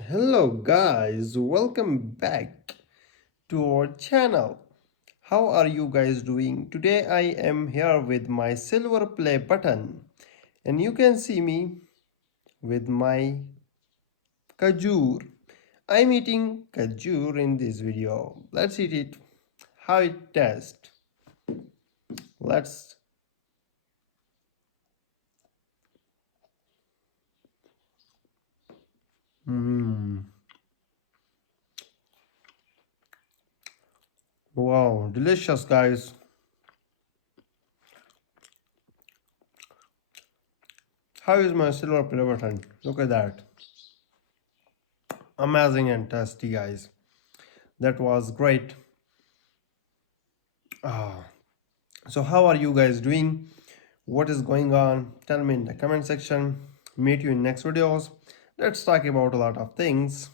Hello guys, welcome back to our channel. How are you guys doing? Today I am here with my silver play button and you can see me with my kajur. I'm eating kajur in this video. Let's eat it. How it tastes. Let's Mmm. Wow, delicious guys. How is my silver play button? Look at that. Amazing and tasty guys. That was great. Ah. So how are you guys doing? What is going on? Tell me in the comment section. Meet you in next videos. Let's talk about a lot of things.